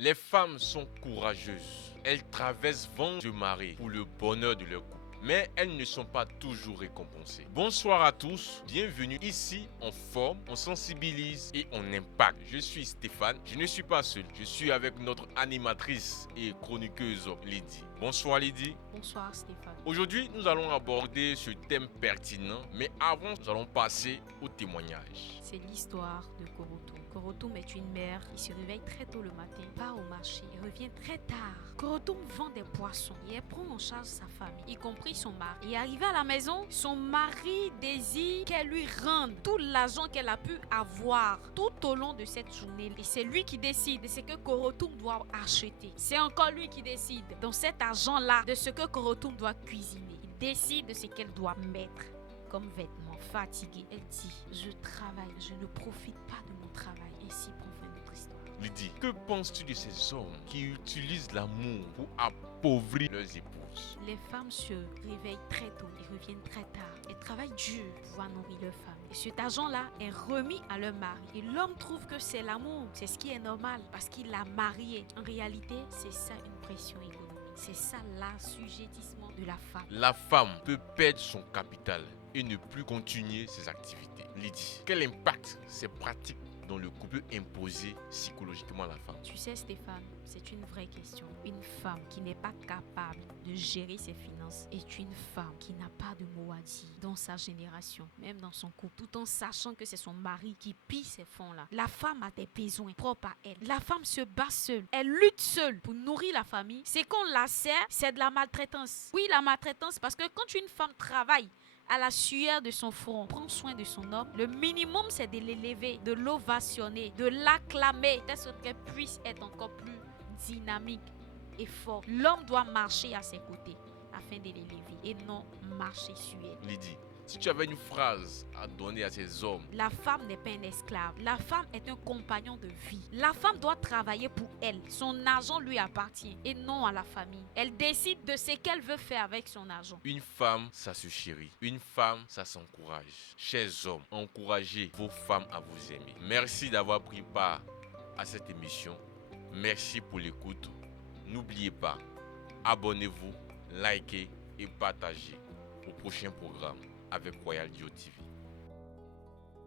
Les femmes sont courageuses. Elles traversent vent de marée pour le bonheur de leur couple. Mais elles ne sont pas toujours récompensées. Bonsoir à tous, bienvenue ici, on forme, on sensibilise et on impacte. Je suis Stéphane, je ne suis pas seul, je suis avec notre animatrice et chroniqueuse Lydie. Bonsoir Lydie. Bonsoir Stéphane. Aujourd'hui, nous allons aborder ce thème pertinent, mais avant, nous allons passer au témoignage. C'est l'histoire de Korotoum. Korotoum est une mère qui se réveille très tôt le matin, part au marché et revient très tard. Korotoum vend des poissons et elle prend en charge sa famille, y compris son mari. Et arrivé à la maison, son mari désire qu'elle lui rende tout l'argent qu'elle a pu avoir tout au long de cette journée. Et c'est lui qui décide de ce que Korotoum doit acheter. C'est encore lui qui décide dans cet argent-là de ce que Korotoum doit cuisiner. Il décide de ce qu'elle doit mettre comme vêtements. Fatiguée, elle dit: je travaille, je ne profite pas de mon travail. Ainsi prend fin notre histoire. Lydie, que penses-tu de ces hommes qui utilisent l'amour pour appauvrir leurs épouses? Les femmes se réveillent très tôt et reviennent très tard. Elles travaillent dur pour pouvoir nourrir leur famille. Et cet argent-là est remis à leur mari. Et l'homme trouve que c'est l'amour, c'est ce qui est normal parce qu'il l'a mariée. En réalité, c'est ça une pression économique. C'est ça l'assujettissement de la femme. La femme peut perdre son capital et ne plus continuer ses activités. Lydie, quel impact ces pratiques dans le couple peut imposer psychologiquement à la femme? Tu sais Stéphane, c'est une vraie question. Une femme qui n'est pas capable de gérer ses finances est une femme qui n'a pas de mot à dire dans sa génération, même dans son couple, tout en sachant que c'est son mari qui pille ces fonds-là. La femme a des besoins propres à elle. La femme se bat seule, elle lutte seule pour nourrir la famille. C'est qu'on la sert, c'est de la maltraitance. Oui, la maltraitance, parce que quand une femme travaille à la sueur de son front, prend soin de son homme, le minimum c'est de l'élever, de l'ovationner, de l'acclamer, de sorte qu'elle puisse être encore plus dynamique et fort. L'homme doit marcher à ses côtés afin de l'élever et non marcher sur elle. Lydie, si tu avais une phrase à donner à ces hommes, La femme n'est pas un esclave. La femme est un compagnon de vie. La femme doit travailler pour elle. Son argent lui appartient et non à la famille. Elle décide de ce qu'elle veut faire avec son argent. une femme, ça se chérit. Une femme, ça s'encourage. Chers hommes, encouragez vos femmes à vous aimer. Merci d'avoir pris part à cette émission. Merci pour l'écoute. N'oubliez pas, abonnez-vous, likez et partagez au prochain programme avec Royal Dio TV.